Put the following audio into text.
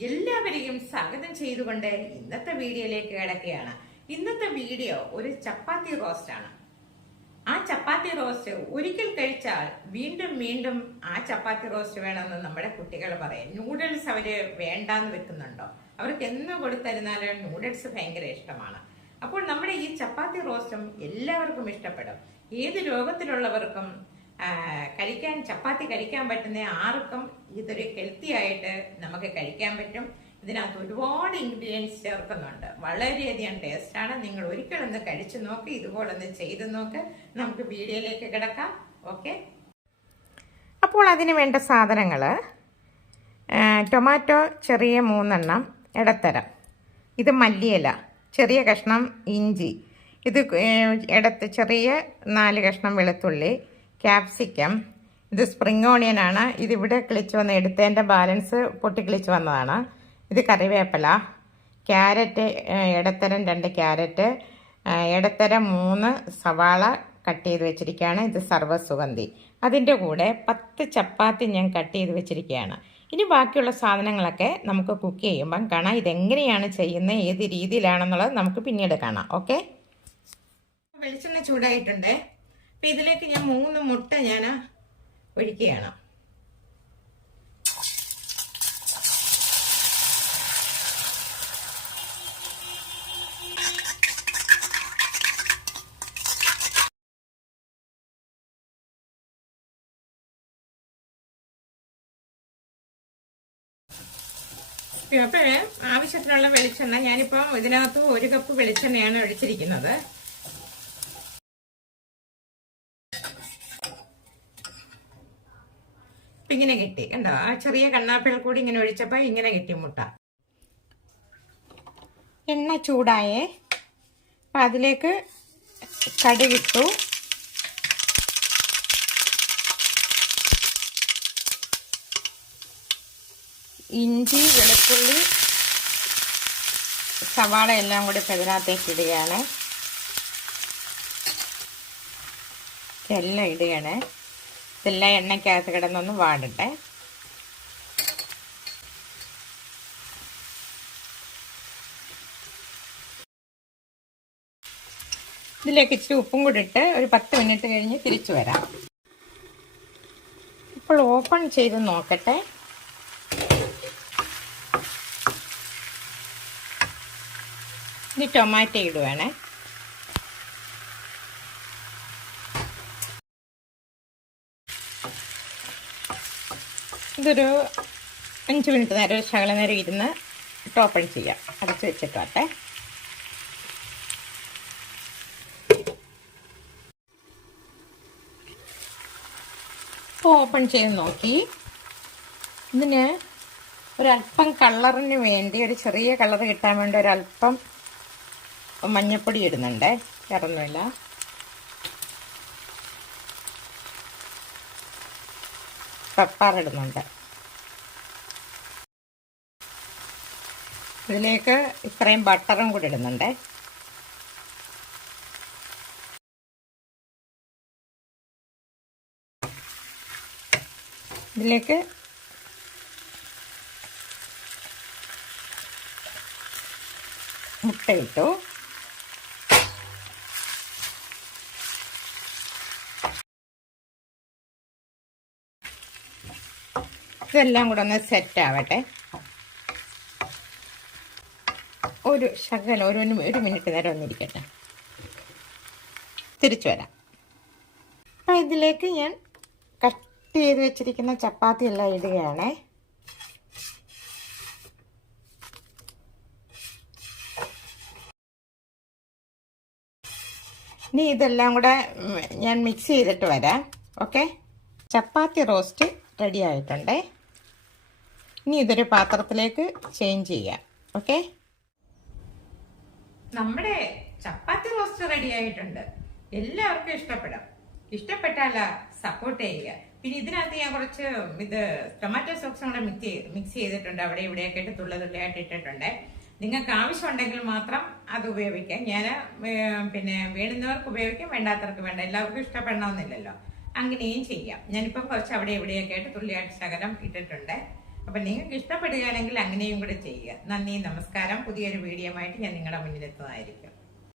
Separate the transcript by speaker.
Speaker 1: എല്ലാവരെയും സ്വാഗതം ചെയ്തുകൊണ്ട് ഇന്നത്തെ വീഡിയോയിലേക്ക് കിടക്കുകയാണ്. ഇന്നത്തെ വീഡിയോ ഒരു ചപ്പാത്തി റോസ്റ്റ് ആണ്. ആ ചപ്പാത്തി റോസ്റ്റ് ഒരിക്കൽ കഴിച്ചാൽ വീണ്ടും വീണ്ടും ആ ചപ്പാത്തി റോസ്റ്റ് വേണമെന്ന് നമ്മുടെ കുട്ടികൾ പറയും. നൂഡിൽസ് അവർ വേണ്ടാന്ന് വെക്കുന്നുണ്ടോ? അവർക്ക് എന്ന് കൊടുത്തരുന്നാലും നൂഡിൽസ് ഭയങ്കര ഇഷ്ടമാണ്. അപ്പോൾ നമ്മുടെ ഈ ചപ്പാത്തി റോസ്റ്റും എല്ലാവർക്കും ഇഷ്ടപ്പെടും. ഏത് രോഗത്തിലുള്ളവർക്കും കഴിക്കാൻ ചപ്പാത്തി കഴിക്കാൻ പറ്റുന്ന ആർക്കും ഇതൊരു ഹെൽത്തി ആയിട്ട് നമുക്ക് കഴിക്കാൻ പറ്റും. ഇതിനകത്ത് ഒരുപാട് ഇൻഗ്രീഡിയൻസ് ചേർക്കുന്നുണ്ട്. വളരെയധികം ടേസ്റ്റാണ് നിങ്ങൾ ഒരിക്കലൊന്ന് കഴിച്ചു നോക്ക് ഇതുപോലെ ഒന്ന് ചെയ്ത് നോക്ക്. നമുക്ക് വീഡിയോയിലേക്ക് കിടക്കാം. ഓക്കെ അപ്പോൾ അതിന് വേണ്ട സാധനങ്ങൾ ടൊമാറ്റോ ചെറിയ മൂന്നെണ്ണം ഇടത്തരം ഇത് മല്ലിയില ചെറിയ കഷ്ണം ഇഞ്ചി. ഇത് ഇടത്ത് ചെറിയ നാല് കഷ്ണം വെളുത്തുള്ളി. ക്യാപ്സിക്കം. ഇത് സ്പ്രിങ് ഓണിയൻ ആണ് ഇതിവിടെ കിളിച്ച് വന്ന് എടുത്തതിന്റെ ബാലൻസ് പൊട്ടിക്കിളിച്ച് വന്നതാണ്. ഇത് കറിവേപ്പില. ക്യാരറ്റ് ഇടത്തരം രണ്ട് ക്യാരറ്റ് ഇടത്തരം മൂന്ന് സവാള കട്ട് ചെയ്ത് വെച്ചിരിക്കുകയാണ്. ഇത് സർവസുഗന്ധി. അതിന്റെ കൂടെ പത്ത് ചപ്പാത്തി ഞാൻ കട്ട് ചെയ്ത് വെച്ചിരിക്കുകയാണ്. ഇനി ബാക്കിയുള്ള സാധനങ്ങളൊക്കെ നമുക്ക് കുക്ക് ചെയ്യുമ്പം കാണാം. ഇതെങ്ങനെയാണ് ചെയ്യുന്നത് ഏത് രീതിയിലാണെന്നുള്ളത് നമുക്ക് പിന്നീട് കാണാം. ഓക്കെ? വെളിച്ചെണ്ണ ചൂടായിട്ടുണ്ട്. അപ്പം ഇതിലേക്ക് ഞാൻ മൂന്ന് മുട്ട ഞാൻ ഒഴിക്കുകയാണ്. അപ്പോഴേ ആവശ്യത്തിനുള്ള വെളിച്ചെണ്ണ ഞാനിപ്പോൾ ഇതിനകത്ത് ഒരു കപ്പ് വെളിച്ചെണ്ണയാണ് ഒഴിച്ചിരിക്കുന്നത്. ഇങ്ങനെ കിട്ടി. കണ്ടോ? ആ ചെറിയ കണ്ണാപ്പിള കൂടി ഇങ്ങനെ ഒഴിച്ചപ്പോൾ ഇങ്ങനെ കിട്ടി മുട്ട. എണ്ണ ചൂടായേ. അപ്പം അതിലേക്ക് കടുകിട്ടു ഇഞ്ചി വെളുത്തുള്ളി സവാള എല്ലാം കൂടി ഇതിനകത്തേക്ക് ഇടുകയാണ്. എല്ലാം ഇടുകയാണ്. ഇതെല്ലാം എണ്ണയ്ക്കകത്ത് കിടന്നൊന്ന് വാടട്ടെ. ഇതിലേക്ക് ഇച്ചിരി ഉപ്പും കൂടി ഇട്ട് ഒരു പത്ത് മിനിറ്റ് കഴിഞ്ഞ് തിരിച്ചു വരാം. ഇപ്പോൾ ഓപ്പൺ ചെയ്ത് നോക്കട്ടെ. ഇനി ടൊമാറ്റോ ഇടുവാണേ. ഇതൊരു അഞ്ച് മിനിറ്റ് നേരം ശകല നേരം ഇരുന്ന് ടോപ്പൺ ചെയ്യാം. അടച്ച് വെച്ചിട്ടാട്ടെ. ഇപ്പോൾ ഓപ്പൺ ചെയ്ത് നോക്കി. ഇതിന് ഒരല്പം കളറിന് വേണ്ടി ഒരു ചെറിയ കളർ കിട്ടാൻ വേണ്ടി ഒരല്പം മഞ്ഞപ്പൊടി ഇടുന്നുണ്ട്. വേറൊന്നുമില്ല. ഇടുന്നുണ്ട്. ഇതിലേക്ക് ഇത്രയും ബട്ടറും കൂടി ഇടുന്നുണ്ട്. ഇതിലേക്ക് മുട്ട ഇട്ടു. ഇതെല്ലാം കൂടെ ഒന്ന് സെറ്റ് ആവട്ടെ. ഒരു ശകലം ഒരു ഒരു മിനിറ്റ് നേരം ഒന്നിരിക്കട്ടെ. തിരിച്ചു വരാം. അപ്പം ഇതിലേക്ക് ഞാൻ കട്ട് ചെയ്ത് വെച്ചിരിക്കുന്ന ചപ്പാത്തി എല്ലാം ഇടുകയാണ്. ഇനി ഇതെല്ലാം കൂടെ ഞാൻ മിക്സ് ചെയ്തിട്ട് വരാം. ഓക്കെ ചപ്പാത്തി റോസ്റ്റ് റെഡി ആയിട്ടുണ്ടേ. ഇനി ഇതൊരു പാത്രത്തിലേക്ക് ചേഞ്ച് ചെയ്യാം. ഓക്കെ നമ്മുടെ ചപ്പാത്തി റോസ്റ്റ് റെഡി ആയിട്ടുണ്ട്. എല്ലാവർക്കും ഇഷ്ടപ്പെടാം. ഇഷ്ടപ്പെട്ടാല സപ്പോർട്ട് ചെയ്യുക. പിന്നെ ഇതിനകത്ത് ഞാൻ കുറച്ച് ഇത് ടൊമാറ്റോ സോക്സും കൂടെ മിക്സ് ചെയ്ത് മിക്സ് ചെയ്തിട്ടുണ്ട്. അവിടെ ഇവിടെയൊക്കെ ഇട്ട് തുള്ള തുള്ളിയായിട്ട് ഇട്ടിട്ടുണ്ട്. നിങ്ങൾക്ക് ആവശ്യമുണ്ടെങ്കിൽ മാത്രം അത് ഉപയോഗിക്കാം. ഞാൻ പിന്നെ വേണുന്നവർക്ക് ഉപയോഗിക്കാം വേണ്ടാത്തവർക്ക് വേണ്ട. എല്ലാവർക്കും ഇഷ്ടപ്പെടണമെന്നില്ലല്ലോ. അങ്ങനെയും ചെയ്യാം. ഞാനിപ്പം കുറച്ച് അവിടെ ഇവിടെയൊക്കെ ആയിട്ട് തുള്ളിയായിട്ട് ശകലം ഇട്ടിട്ടുണ്ട്. അപ്പൊ നിങ്ങൾക്ക് ഇഷ്ടപ്പെടുകയാണെങ്കിൽ അങ്ങനെയും കൂടെ ചെയ്യുക. നന്ദി നമസ്കാരം. പുതിയൊരു വീഡിയോ ആയിട്ട് ഞാൻ നിങ്ങളുടെ മുന്നിലെത്തുന്നതായിരിക്കും.